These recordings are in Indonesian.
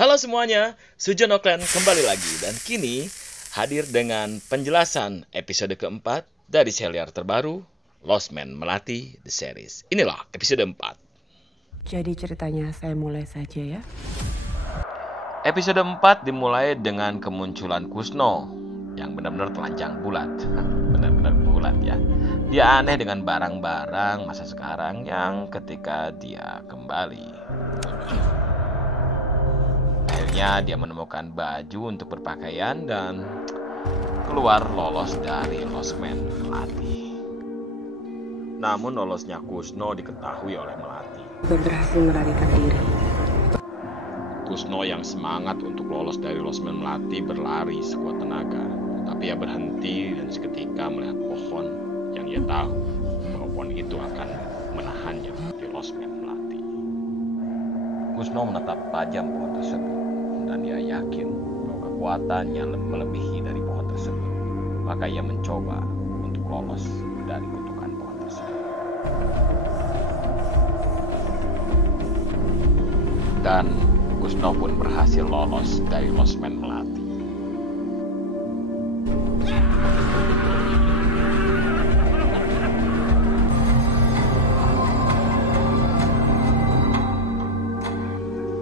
Halo semuanya, Sujon Oklen kembali lagi dan kini hadir dengan penjelasan episode keempat dari serial terbaru Lost Man Melati The Series. Inilah episode 4. Jadi ceritanya saya mulai saja ya. Episode 4 dimulai dengan kemunculan Kusno yang benar-benar telanjang bulat. Benar-benar bulat ya. Dia aneh dengan barang-barang masa sekarang yang ketika dia kembali akhirnya dia menemukan baju untuk berpakaian dan keluar lolos dari Lost Man Melati. Namun lolosnya Kusno diketahui oleh Melati. Berhasil melarikan diri. Kusno yang semangat untuk lolos dari Lost Man Melati berlari sekuat tenaga. Tapi ia berhenti dan seketika melihat pohon yang ia tahu bahwa pohon itu akan menahannya di Lost Man Melati. Kusno menatap tajam pohon tersebut dan ia yakin bahwa kekuatannya melebihi dari pohon tersebut. Maka ia mencoba untuk lolos dari kutukan pohon tersebut. Dan Kusno pun berhasil lolos dari Lost Man Melati.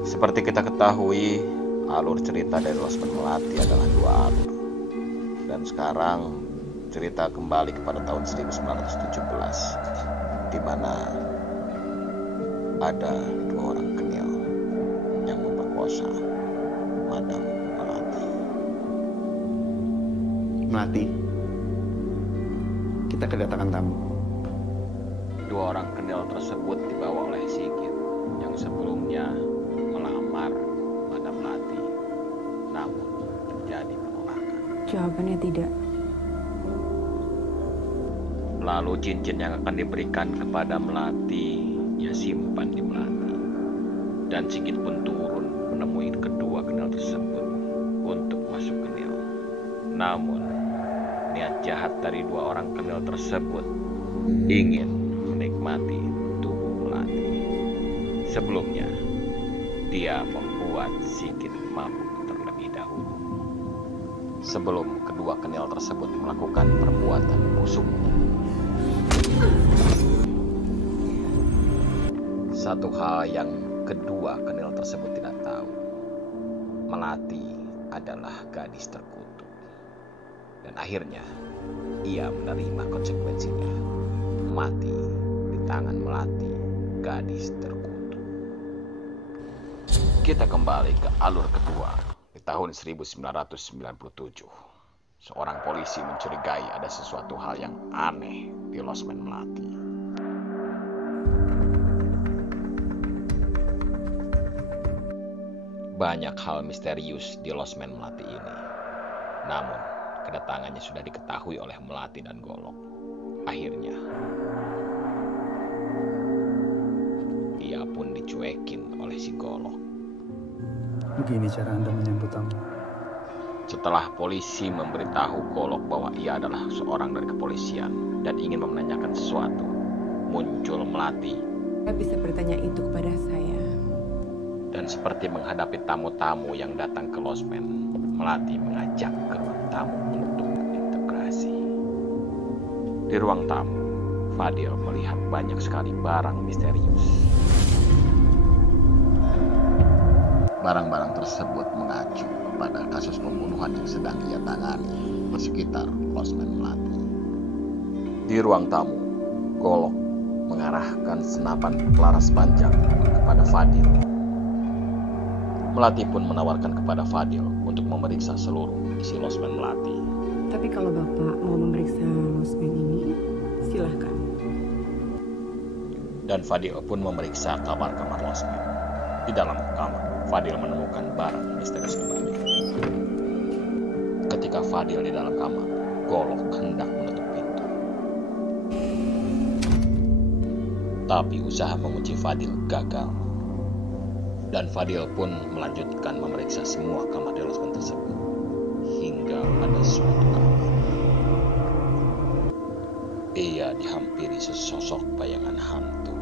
Seperti kita ketahui, alur cerita dari Lost Man Melati adalah 2 alur. Dan sekarang cerita kembali kepada tahun 1917, di mana ada 2 orang kenyal yang memperkosa Madam Melati. Melati, kita kedatangan tamu. 2 orang kenyal tersebut dibawa oleh Sigit yang sebelumnya melamar Madam Melati, namun terjadi penolakan. Jawabannya tidak. Lalu cincin yang akan diberikan kepada Melati ia simpan di Melati, dan Sigit pun turun menemui kedua kenyal tersebut untuk masuk kenyal. Namun niat jahat dari 2 orang kenyal tersebut ingin menikmati tubuh Melati. Sebelumnya dia membuat Sigit mabuk terlebih dahulu sebelum kedua kenyal tersebut melakukan perbuatan busuk. Satu hal yang kedua kenyal tersebut tidak tahu, Melati adalah gadis terkutuk. Dan akhirnya ia menerima konsekuensinya, mati di tangan Melati, gadis terkutuk. Kita kembali ke alur kedua. Di tahun 1997, seorang polisi mencurigai ada sesuatu hal yang aneh di Lost Man Melati. Banyak hal misterius di Lost Man Melati ini. Namun, kedatangannya sudah diketahui oleh Melati dan Golok. Akhirnya, ia pun dicuekin oleh si Golok. Begini cara Anda menyambut tamu. Setelah polisi memberitahu Golok bahwa ia adalah seorang dari kepolisian dan ingin menanyakan sesuatu, muncul Melati. Anda bisa bertanya itu kepada saya. Dan seperti menghadapi tamu-tamu yang datang ke Lost Man, Melati mengajak ke ruang tamu untuk integrasi. Di ruang tamu, Fadil melihat banyak sekali barang misterius. Barang-barang tersebut mengacu kepada kasus pembunuhan yang sedang ia tangani di sekitar Lost Man Melati. Di ruang tamu, Golok mengarahkan senapan pelaras panjang kepada Fadil. Melati pun menawarkan kepada Fadil untuk memeriksa seluruh isi Lost Man Melati. Tapi kalau Bapak mau memeriksa Lost Man ini, silahkan. Dan Fadil pun memeriksa kamar-kamar Lost Man. Di dalam kamar, Fadil menemukan barang misterius kembali. Ketika Fadil di dalam kamar, Golok hendak menutup pintu. Tapi usaha mengunci Fadil gagal. Dan Fadil pun melanjutkan memeriksa semua kamar di Lost Man tersebut. Hingga pada suatu kamar, ia dihampiri sesosok bayangan hantu.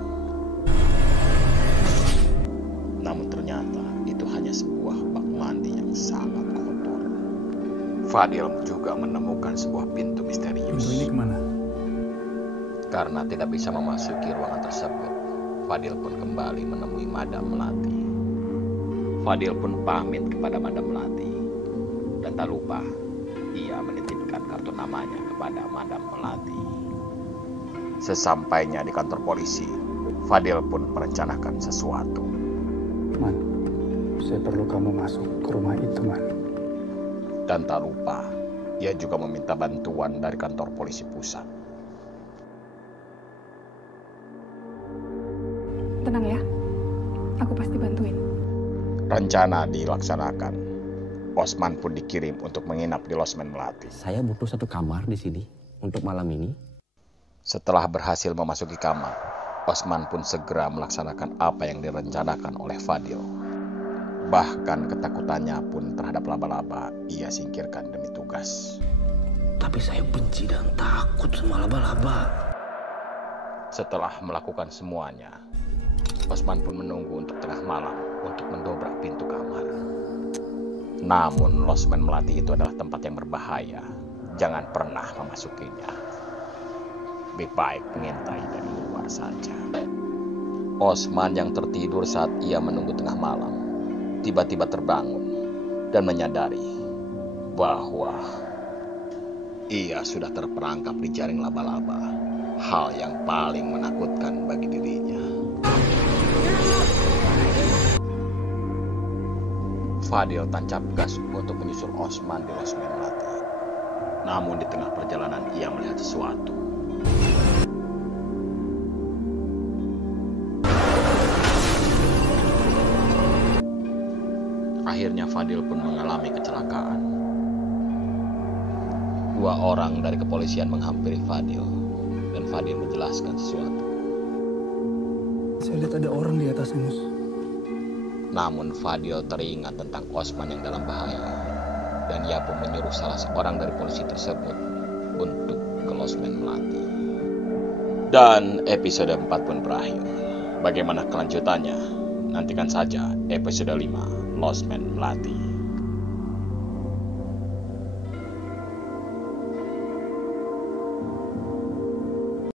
Namun ternyata itu hanya sebuah sangat kotor. Fadil juga menemukan sebuah pintu misterius. Pintu ini kemana? Karena tidak bisa memasuki ruangan tersebut, Fadil pun kembali menemui Madam Melati. Fadil pun pamit kepada Madam Melati. Dan tak lupa, ia menitipkan kartu namanya kepada Madam Melati. Sesampainya di kantor polisi, Fadil pun merencanakan sesuatu. Man, saya perlu kamu masuk ke rumah itu, Man. Dan tak lupa, ia juga meminta bantuan dari kantor polisi pusat. Tenang ya, aku pasti bantuin. Rencana dilaksanakan. Osman pun dikirim untuk menginap di losmen Melati. Saya butuh satu kamar di sini untuk malam ini. Setelah berhasil memasuki kamar, Osman pun segera melaksanakan apa yang direncanakan oleh Fadil. Bahkan ketakutannya pun terhadap laba-laba ia singkirkan demi tugas. Tapi saya benci dan takut sama laba-laba. Setelah melakukan semuanya, Osman pun menunggu untuk tengah malam untuk mendobrak pintu kamar. Namun losmen Melati itu adalah tempat yang berbahaya. Jangan pernah memasukinya. Lebih baik mengintai dari luar saja. Osman yang tertidur saat ia menunggu tengah malam, tiba-tiba terbangun dan menyadari bahwa ia sudah terperangkap di jaring laba-laba. Hal yang paling menakutkan bagi dirinya. Fadil tancap gas untuk menyusul Osman di losmen Melati. Namun di tengah perjalanan ia melihat sesuatu. Akhirnya Fadil pun mengalami kecelakaan. 2 orang dari kepolisian menghampiri Fadil dan Fadil menjelaskan sesuatu. Saya lihat ada orang di atas Mus. Namun Fadil teringat tentang Osman yang dalam bahaya dan ia pun menyuruh salah seorang dari polisi tersebut untuk ke losmen Melati. Dan episode 4 pun berakhir. Bagaimana kelanjutannya? Nantikan saja episode 5 Losmen Melati.